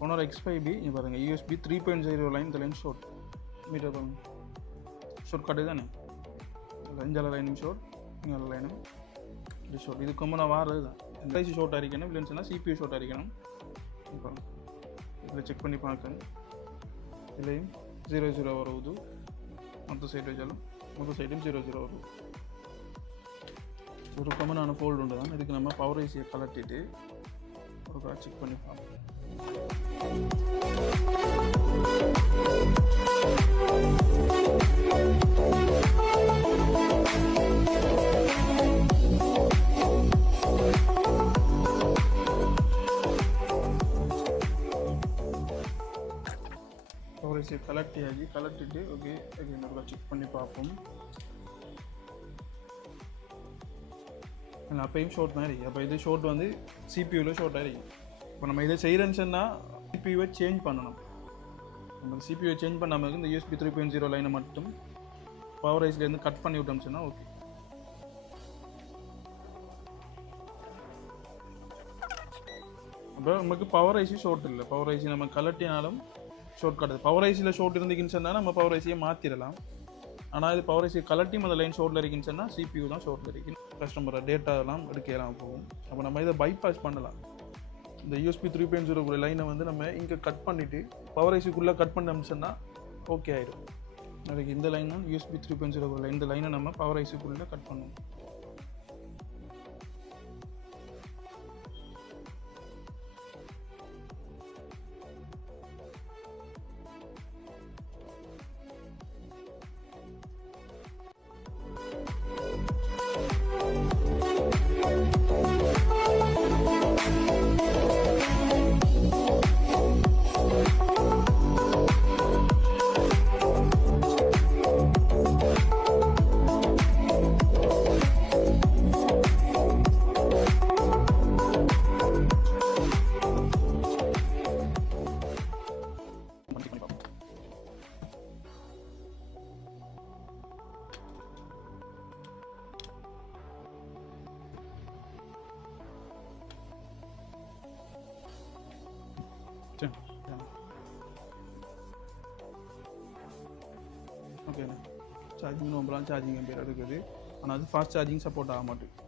Honor X5B இங்க பாருங்க USB 3.0 line இந்த லைன் ஷார்ட் மீட்டர் பாருங்க ஷார்ட் கட் தானே அஞ்சால லைனும் ஷார்ட் இங்கே லைனும் இது ஷார்ட் இது காமனாக வாரது தான் இந்த ஐசி ஷார்ட் அடிக்கணும் இல்லைன்னு சொன்னால் CPU ஷார்ட் அடிக்கணும் இப்போ இதில் செக் பண்ணி பார்க்கணும் இதுலேயும் 00 வருது மொத்த சைடு வச்சாலும் மொத்த சைடும் 00 வருது ஒரு காமனான ஃபோல்டு உண்டு தான் இதுக்கு நம்ம பவர் ஐசியை கலட்டிட்டு ஒரு செக் பண்ணி பார்ப்போம் பவர் ஐசியை கலட்டிட்டு ஓகே ஒரு செக் பண்ணி பார்ப்போம் அப்பையும் ஷார்ட் தான் இருக்குது அப்போ இது ஷார்ட் வந்து சிபியூவில் ஷார்ட்டாக இருக்குது இப்போ நம்ம இதை செய்கிறேன்னு சொன்னால் சிபியூவை சேஞ்ச் பண்ணணும் நம்ம சிபியூவை சேஞ்ச் பண்ணாமல் இந்த USB 3.0 லைனை மட்டும் பவர் ஐஸ்லேருந்து கட் பண்ணி விட்டோம்னு சொன்னால் ஓகே அப்போ நமக்கு பவர் ஐசி ஷார்ட் இல்லை பவர் ஐசி நம்ம கலட்டினாலும் ஷார்ட் கட்டுது பவர் ஐசியில் ஷார்ட் இருந்துக்குன்னு சொன்னால் நம்ம பவர் ஐசியை மாற்றிடலாம் ஆனால் இது பவர் ஐசி கலட்டியும் அந்த லைன் ஷார்ட்டில் இருக்குன்னு சொன்னால் CPU தான் ஷார்ட்டில் இருக்குது கஸ்டமரை டேட்டாலாம் எடுக்கலாம் போகும் அப்போ நம்ம இதை பைபாஸ் பண்ணலாம் இந்த USB 3.0 லைனை வந்து நம்ம இங்கே கட் பண்ணிவிட்டு பவர் ஐசிக்குள்ளே கட் பண்ணோம்னு சொன்னால் ஓகே ஆகிடும் அதுக்கு இந்த லைன் தான் USB 3.0 லைன் இந்த லைனை நம்ம பவர் ஐசிக்குள்ளே கட் பண்ணணும் ஓகே சார்ஜிங் நோம்பலாம் சார்ஜிங் பேர் எடுக்குது ஆனால் அது ஃபாஸ்ட் சார்ஜிங் சப்போர்ட் ஆக மாட்டேங்குது